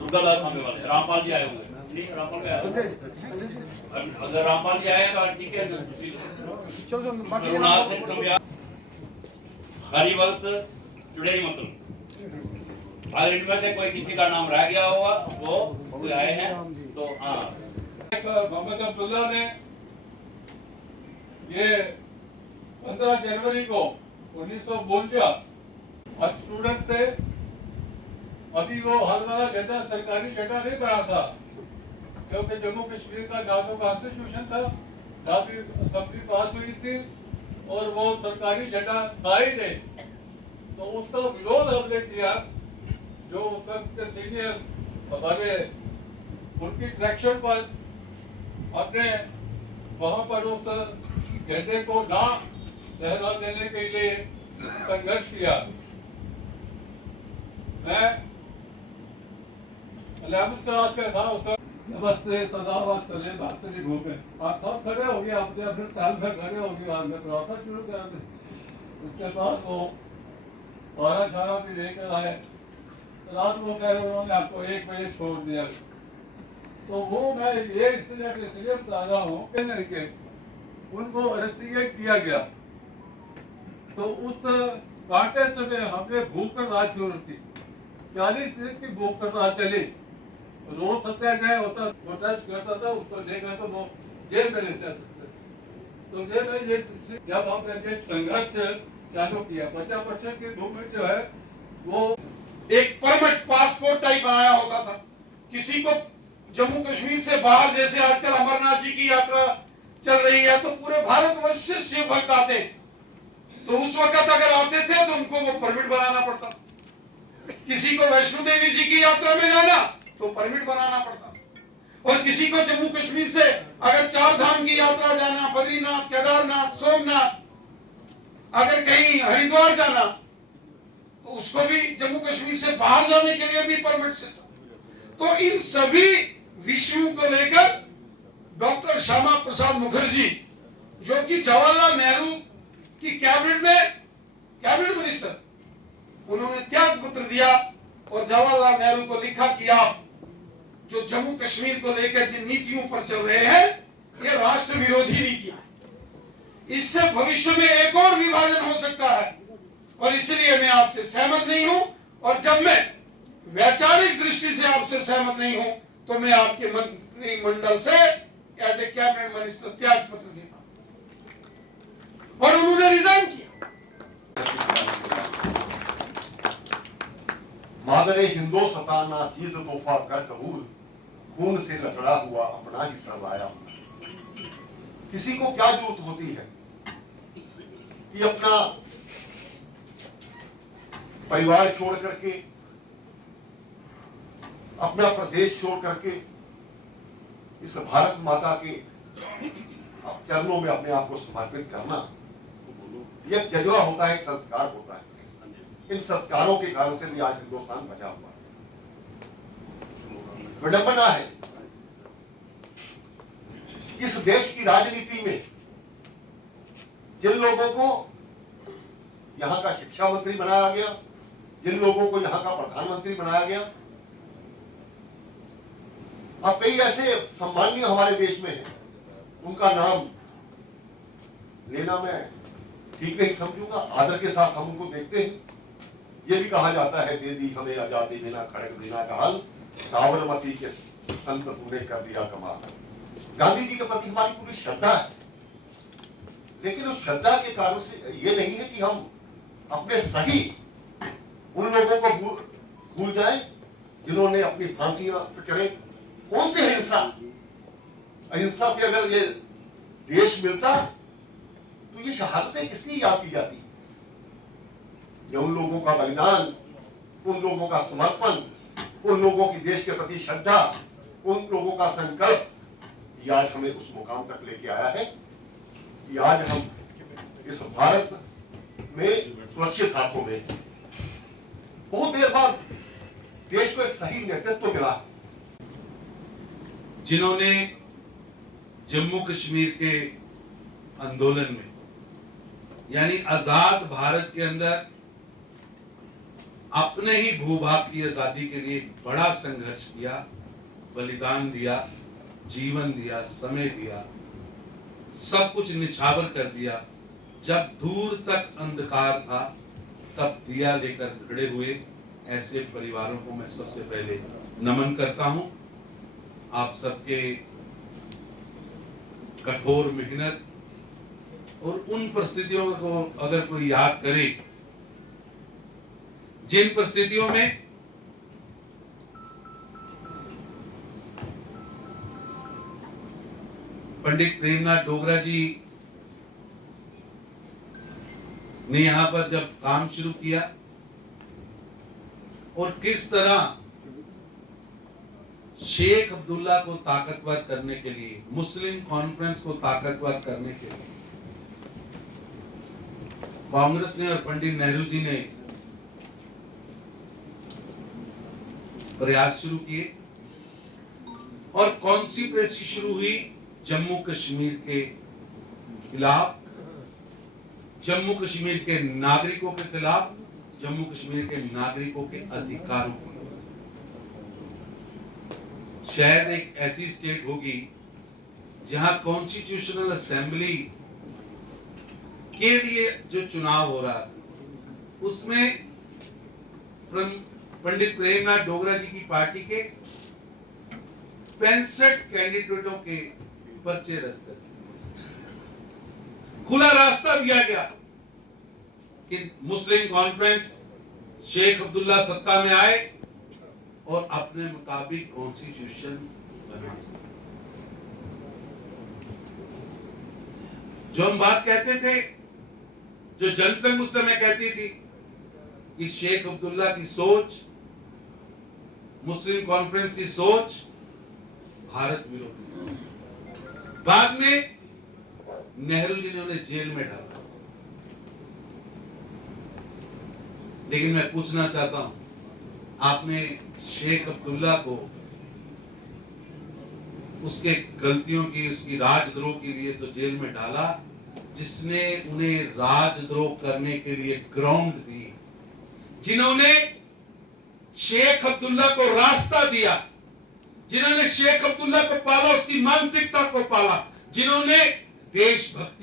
दुर्गादास सामने वाले रामपाल जी आए होंगे। नहीं, रामपाल में आए अगर रामपाल जी आए तो ठीक है। करुणाल सिंह संध्या, हरिवंत चुड़ैल मतलब, अगर इनमें से कोई किसी का नाम रह गया होगा वो कोई आए हैं तो हाँ। मोहम्मद अब्दुल्ला ने ये 15 जनवरी को 1952 आज स्टूडेंट्स थे। अभी वो हल वाला झंडा सरकारी झंडा नहीं बना था, क्योंकि जम्मू कश्मीर का ना तो कॉन्स्टिट्यूशन था ना भी असेंबली पास हुई थी और वो सरकारी झंडा था ही नहीं। तो उसका विरोध हमने किया। जो उस वक्त के सीनियर हमारे उनकी डायरेक्शन पर हमने वहां पर उस झंडे को ना लहरा देने के लिए संघर्ष किया। मैं 11th क्लास का था उस वक्त। नमस्ते सदावत चले भारतीय भूखे आप सब खड़े हो गए, अपने अपने साल में खड़े हो गए, हमने प्रार्थना शुरू कर दी। उसके बाद वो पारा छारा भी लेकर आए। रात को कह उन्होंने आपको 1 बजे छोड़ दिया। तो वो मैं ये इसलिए बता रहा हूँ कि उनको अरेस्टिगेट किया गया। तो उस कांटेस्ट में हमने भूख हड़ताल शुरू की। 40 दिन की भूख हड़ताल चली। रोज सत्याग्रह होता, प्रोटेस्ट करता था, उसको लेकर तो वो जेल में ले जा सकते। तो जेल में जब हमने संघर्ष चालू किया, 50% की मूवमेंट जो है वो एक परमिट पासपोर्ट टाइप बनाया होता था। किसी को जम्मू कश्मीर से बाहर, जैसे आजकल अमरनाथ जी की यात्रा चल रही है, तो पूरे भारतवर्ष से शिव भक्त आते, तो उस वक्त अगर आते थे तो उनको वो परमिट बनाना पड़ता। किसी को वैष्णो देवी जी की यात्रा में जाना तो परमिट बनाना पड़ता। और किसी को जम्मू कश्मीर से अगर 4 धाम की यात्रा जाना, बद्रीनाथ, केदारनाथ, सोमनाथ, अगर कहीं हरिद्वार जाना, तो उसको भी जम्मू कश्मीर से बाहर जाने के लिए भी परमिट से था। तो इन सभी विषयों को लेकर डॉक्टर श्यामा प्रसाद मुखर्जी, जो कि जवाहरलाल नेहरू की कैबिनेट में कैबिनेट मिनिस्टर, उन्होंने त्याग पत्र दिया और जवाहरलाल नेहरू को लिखा कि आप जो जम्मू कश्मीर को लेकर जिन नीतियों पर चल रहे हैं, ये राष्ट्र विरोधी नीतियां हैं। इससे भविष्य में एक और विभाजन हो सकता है और इसलिए मैं आपसे सहमत नहीं हूं। और जब मैं वैचारिक दृष्टि से आपसे सहमत नहीं हूं तो मैं आपके मंत्रिमंडल से एज ए कैबिनेट मिनिस्टर त्याग पत्र देता हूं। और उन्होंने रिजाइन किया। मादरे हिंदो सताना चीज तोहफा कर कबूल, खून से लचड़ा हुआ अपना ही सरवाया। किसी को क्या जरूरत होती है कि अपना परिवार छोड़ करके, अपना प्रदेश छोड़ करके इस भारत माता के चरणों में अपने आप को समर्पित करना, यह जज्बा होता है, संस्कार होता है। इन संस्कारों के कारण से भी आज हिंदुस्तान बचा हुआ है। विडंबना है इस देश की राजनीति में जिन लोगों को यहां का शिक्षा मंत्री बनाया गया, जिन लोगों को यहां का प्रधानमंत्री बनाया गया, अब कई ऐसे सम्मानीय हमारे देश में हैं, उनका नाम लेना मैं ठीक नहीं समझूंगा। आदर के साथ हम उनको देखते हैं। ये भी कहा जाता है, दे दी हमें आजादी बिना खड़ग बिना का हल, साबरमती के संत तूने कर दिया कमाल। गांधी जी के प्रति हमारी पूरी श्रद्धा है, लेकिन उस श्रद्धा के कारण से ये नहीं है कि हम अपने सही उन लोगों को भूल जाएं जिन्होंने अपनी फांसियां पर चढ़े। कौन सी अहिंसा? अहिंसा से अगर ये देश मिलता तो ये शहादतें किसकी याद की जाती? ये उन लोगों का बलिदान, उन लोगों का समर्पण, उन लोगों की देश के प्रति श्रद्धा, उन लोगों का संकल्प, ये आज हमें उस मुकाम तक लेके आया है कि आज हम इस भारत में सुरक्षित हाथों में, बहुत देर बाद देश को एक सही नेतृत्व मिला। जिन्होंने जम्मू कश्मीर के आंदोलन में, यानी आजाद भारत के अंदर अपने ही भूभाग की आजादी के लिए एक बड़ा संघर्ष किया, बलिदान दिया, जीवन दिया, समय दिया, सब कुछ निछावर कर दिया। जब दूर तक अंधकार था तब दिया लेकर खड़े हुए ऐसे परिवारों को मैं सबसे पहले नमन करता हूं। आप सबके कठोर मेहनत और उन परिस्थितियों को अगर कोई याद करे जिन परिस्थितियों में पंडित प्रेमनाथ डोगरा जी ने यहां पर जब काम शुरू किया और किस तरह शेख अब्दुल्ला को ताकतवर करने के लिए, मुस्लिम कॉन्फ्रेंस को ताकतवर करने के लिए कांग्रेस ने और पंडित नेहरू जी ने प्रयास शुरू किए और कॉन्स्पिरेसी शुरू हुई जम्मू कश्मीर के खिलाफ, जम्मू कश्मीर के नागरिकों के खिलाफ, जम्मू कश्मीर के नागरिकों के अधिकारों के खिलाफ। शायद एक ऐसी स्टेट होगी जहां कॉन्स्टिट्यूशनल असेंबली के लिए जो चुनाव हो रहा है उसमें पंडित प्रेमनाथ डोगरा जी की पार्टी के 65 कैंडिडेटों के पर्चे रद्द कर दिए। खुला रास्ता दिया गया कि मुस्लिम कॉन्फ्रेंस, शेख अब्दुल्ला सत्ता में आए और अपने मुताबिक कॉन्स्टिट्यूशन बना सके। जो हम बात कहते थे, जो जनसंघ उस समय कहती थी कि शेख अब्दुल्ला की सोच, मुस्लिम कॉन्फ्रेंस की सोच भारत विरोधी, बाद में नेहरू जी ने उन्हें जेल में डाला। लेकिन मैं पूछना चाहता हूं, आपने शेख अब्दुल्ला को उसके गलतियों की, उसकी राजद्रोह के लिए तो जेल में डाला, जिसने उन्हें राजद्रोह करने के लिए ग्राउंड दी, जिन्होंने शेख अब्दुल्ला को रास्ता दिया, जिन्होंने शेख अब्दुल्ला को पाला, उसकी मानसिकता को पाला, जिन्होंने देशभक्ति